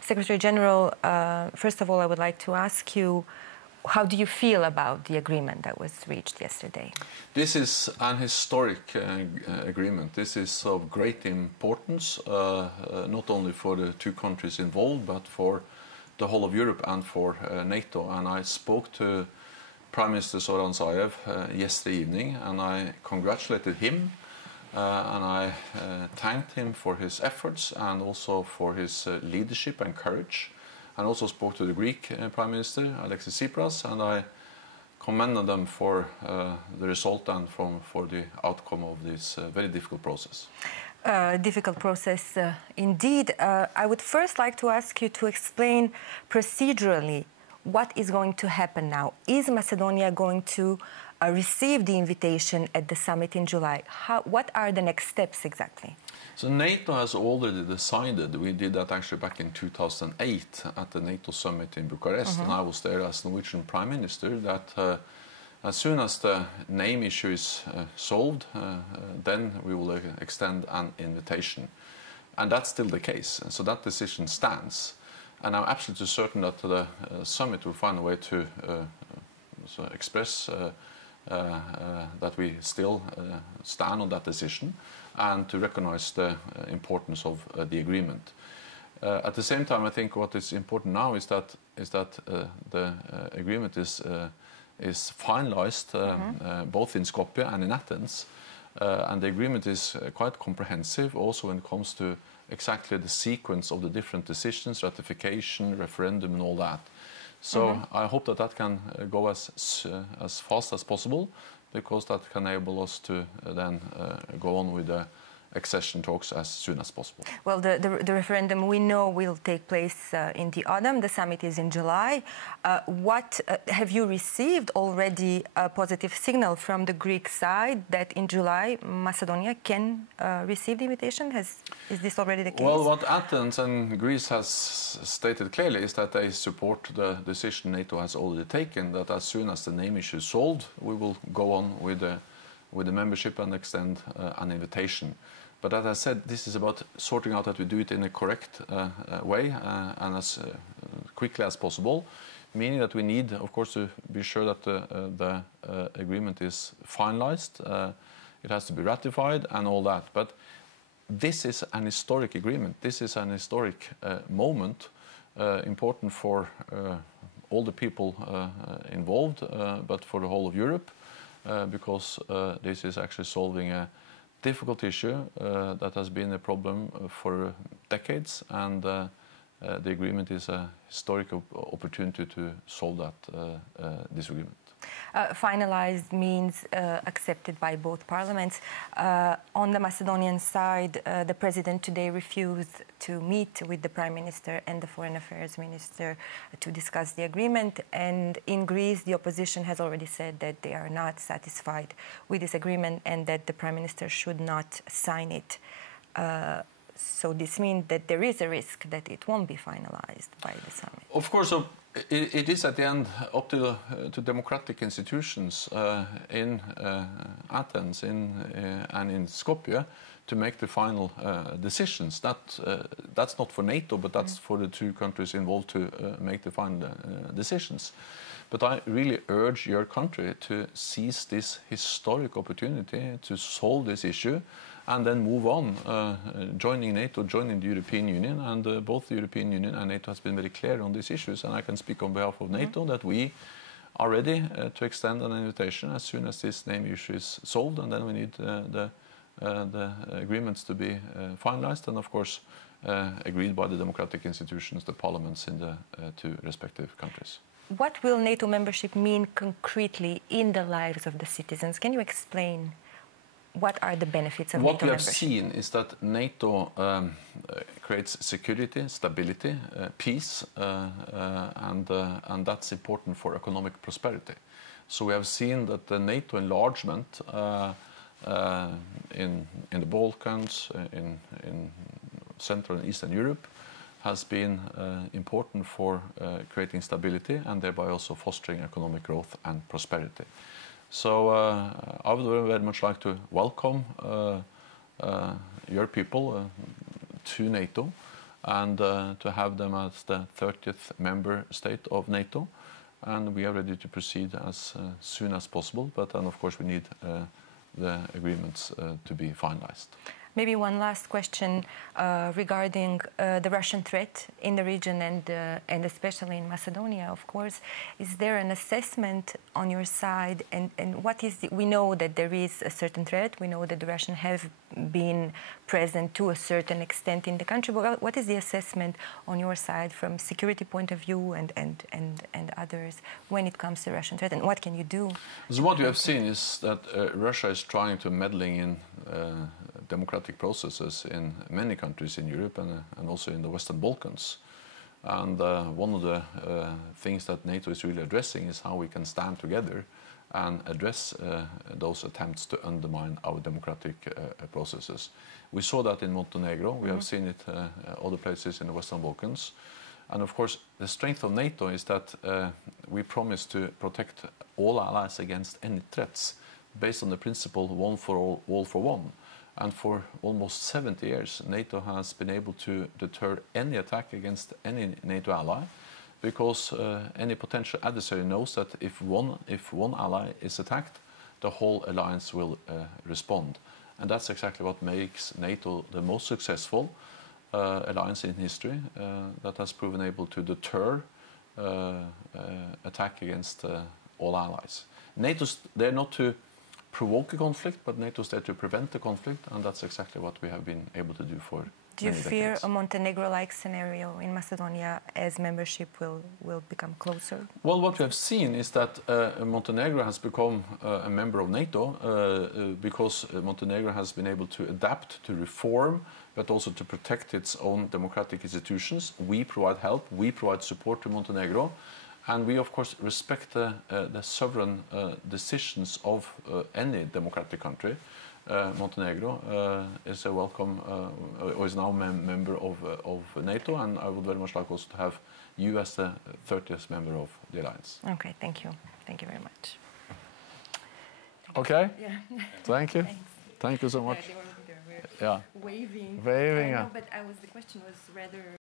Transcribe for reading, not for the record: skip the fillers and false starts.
Secretary General, first of all, I would like to ask you, how do you feel about the agreement that was reached yesterday? This is an historic agreement. This is of great importance, not only for the two countries involved, but for the whole of Europe and for NATO. And I spoke to Prime Minister Zoran Zaev yesterday evening, and I congratulated him and I thanked him for his efforts and also for his leadership and courage. And also spoke to the Greek Prime Minister, Alexis Tsipras, and I commended them for the result and for the outcome of this very difficult process. Difficult process indeed. I would first like to ask you to explain procedurally what is going to happen now. Is Macedonia going to receive the invitation at the summit in July? What are the next steps exactly? So NATO has already decided, we did that actually back in 2008 at the NATO summit in Bukурешт, and I was there as Norwegian Prime Minister, that as soon as the name issue is solved, then we will extend an invitation. And that's still the case, so that decision stands. And I'm absolutely certain that the summit will find a way to express that we still stand on that decision and to recognize the importance of the agreement. At the same time, I think what is important now is that the agreement is finalized both in Skopje and in Athens, and the agreement is quite comprehensive also when it comes to exactly the sequence of the different decisions, ratification, referendum and all that. So I hope that that can go as fast as possible, because that can enable us to then go on with the accession talks as soon as possible. Well, the referendum we know will take place in the autumn. The summit is in July. What have you received already a positive signal from the Greek side that in July Macedonia can receive the invitation? Is this already the case? Well, what Athens and Greece has stated clearly is that they support the decision NATO has already taken, that as soon as the name issue is solved, we will go on with the membership and extend an invitation. But as I said, this is about sorting out that we do it in a correct way and as quickly as possible, meaning that we need, of course, to be sure that the agreement is finalized, it has to be ratified and all that. But this is an historic agreement. This is an historic moment, important for all the people involved, but for the whole of Europe, because this is actually solving a difficult issue that has been a problem for decades, and the agreement is a historic opportunity to solve that disagreement. Finalized means accepted by both parliaments. On the Macedonian side, the president today refused to meet with the prime minister and the foreign affairs minister to discuss the agreement. And in Greece, the opposition has already said that they are not satisfied with this agreement and that the prime minister should not sign it. So this means that there is a risk that it won't be finalized by the summit. Of course, it is at the end up to democratic institutions in Athens and in Skopje to make the final decisions. That's not for NATO, but that's for the two countries involved to make the final decisions. But I really urge your country to seize this historic opportunity to solve this issue and then move on, joining NATO, joining the European Union, and both the European Union and NATO has been very clear on these issues, and I can speak on behalf of NATO that we are ready to extend an invitation as soon as this name issue is solved, and then we need the agreements to be finalized and, of course, agreed by the democratic institutions, the parliaments in the two respective countries. What will NATO membership mean concretely in the lives of the citizens? Can you explain what are the benefits of NATO membership? What we have seen is that NATO creates security, stability, peace, and that's important for economic prosperity. So we have seen that the NATO enlargement in the Balkans, in Central and Eastern Europe, has been important for creating stability and thereby also fostering economic growth and prosperity. So I would very much like to welcome your people to NATO and to have them as the 30th member state of NATO. And we are ready to proceed as soon as possible, but then of course we need the agreements to be finalized. Maybe one last question regarding the Russian threat in the region and especially in Macedonia, of course. Is there an assessment on your side? And what is we know that there is a certain threat. We know that the Russians have been present to a certain extent in the country. But what is the assessment on your side from security point of view and others when it comes to the Russian threat? And what can you do? So what we have seen is that Russia is trying to meddling in democratic processes in many countries in Europe and also in the Western Balkans. And one of the things that NATO is really addressing is how we can stand together and address those attempts to undermine our democratic processes. We saw that in Montenegro. We have seen it other places in the Western Balkans. And of course, the strength of NATO is that we promise to protect all allies against any threats based on the principle one for all for one. And for almost 70 years, NATO has been able to deter any attack against any NATO ally, because any potential adversary knows that if one ally is attacked, the whole alliance will respond. And that's exactly what makes NATO the most successful alliance in history that has proven able to deter attack against all allies. NATO's there not to provoke a conflict, but NATO is there to prevent the conflict, and that's exactly what we have been able to do for Do you fear a Montenegro-like scenario in Macedonia as membership will become closer? Well, what we have seen is that Montenegro has become a member of NATO because Montenegro has been able to adapt, to reform, but also to protect its own democratic institutions. We provide help, we provide support to Montenegro. And we, of course, respect the sovereign decisions of any democratic country. Montenegro is a welcome, or is now a member of NATO, and I would very much like also to have you as the 30th member of the alliance. Okay, thank you. Thank you very much. Okay. Yeah. Thank you. Thanks. Thank you so much. They were Yeah. waving. Waving. I know, but the question was rather.